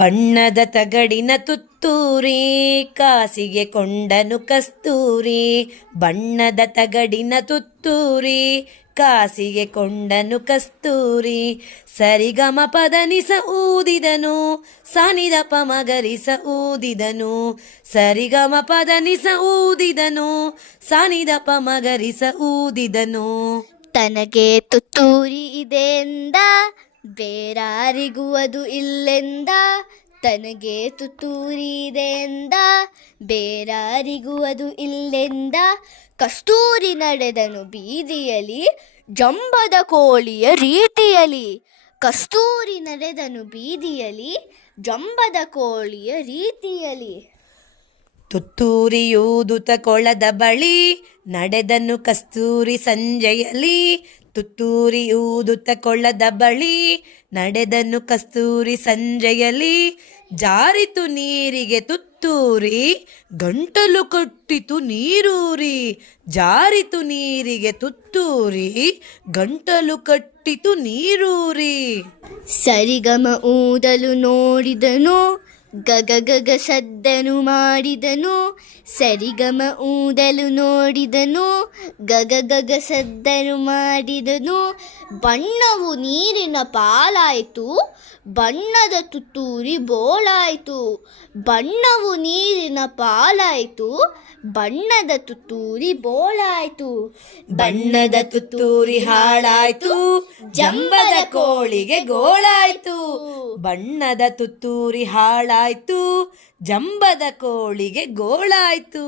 ಬಣ್ಣದ ತಗಡಿನ ತುತ್ತೂರಿ ಕಾಸಿಗೆ ಕೊಂಡನು ಕಸ್ತೂರಿ. ಬಣ್ಣದ ತಗಡಿನ ತುತ್ತೂರಿ ಕಾಸಿಗೆ ಕೊಂಡನು ಕಸ್ತೂರಿ. ಸರಿಗಮ ಪದನಿಸ ಊದಿದನು ಸನಿದಪ ಮಗರಿಸ ಊದಿದನು. ಸರಿಗಮ ಪದನಿಸ ಊದಿದನು ಸನಿದಪ ಮಗರಿಸ ಊದಿದನು. ತನಗೆ ತುತ್ತೂರಿ ಇದೆ ಎಂದ ಬೇರಾರಿಗೂ ಅದು ಇಲ್ಲೆಂದ. ತನಗೆ ತುತ್ತೂರಿ ಇದೆ ಎಂದ ಬೇರಾರಿಗೂ ಅದು ಇಲ್ಲೆಂದ. ಕಸ್ತೂರಿ ನಡೆದನು ಬೀದಿಯಲಿ ಜಂಬದ ಕೋಳಿಯ ರೀತಿಯಲಿ. ಕಸ್ತೂರಿ ನಡೆದನು ಬೀದಿಯಲಿ ಜಂಬದ ಕೋಳಿಯ ರೀತಿಯಲಿ. ತುತ್ತೂರಿಯೂದುತ ಕೊಳದ ಬಳಿ ನಡೆದನು ಕಸ್ತೂರಿ ಸಂಜೆಯಲಿ. ತುತ್ತೂರಿಯೂದುತ ಕೊಳ್ಳದ ಬಳಿ ನಡೆದನು ಕಸ್ತೂರಿ ಸಂಜೆಯಲಿ. ಜಾರಿತು ನೀರಿಗೆ ತುತ್ತೂರಿ ಗಂಟಲು ಕಟ್ಟಿತು ನೀರೂರಿ. ಜಾರಿತು ನೀರಿಗೆ ತುತ್ತೂರಿ ಗಂಟಲು ಕಟ್ಟಿತು ನೀರೂರಿ. ಸರಿಗಮ ಊದಲು ನೋಡಿದನು ಗಗ ಗಗ ಸದ್ದನು ಮಾಡಿದನು. ಸರಿಗಮ ಊದಲು ನೋಡಿದನು ಗಗ ಗಗ ಸದ್ದನು ಮಾಡಿದನು. ಬಣ್ಣವು ನೀರಿನ ಪಾಲಾಯಿತು ಬಣ್ಣದ ತುತ್ತೂರಿ ಬೋಳಾಯಿತು. ಬಣ್ಣವು ನೀರಿನ ಪಾಲಾಯಿತು ಬಣ್ಣದ ತುತ್ತೂರಿ ಬೋಳಾಯಿತು. ಬಣ್ಣದ ತುತ್ತೂರಿ ಹಾಳಾಯ್ತು ಜಂಬದ ಕೋಳಿಗೆ ಗೋಳಾಯ್ತು. ಬಣ್ಣದ ತುತ್ತೂರಿ ಹಾಳಾಯ್ತು ಜಂಬದ ಕೋಳಿಗೆ ಗೋಳಾಯ್ತು.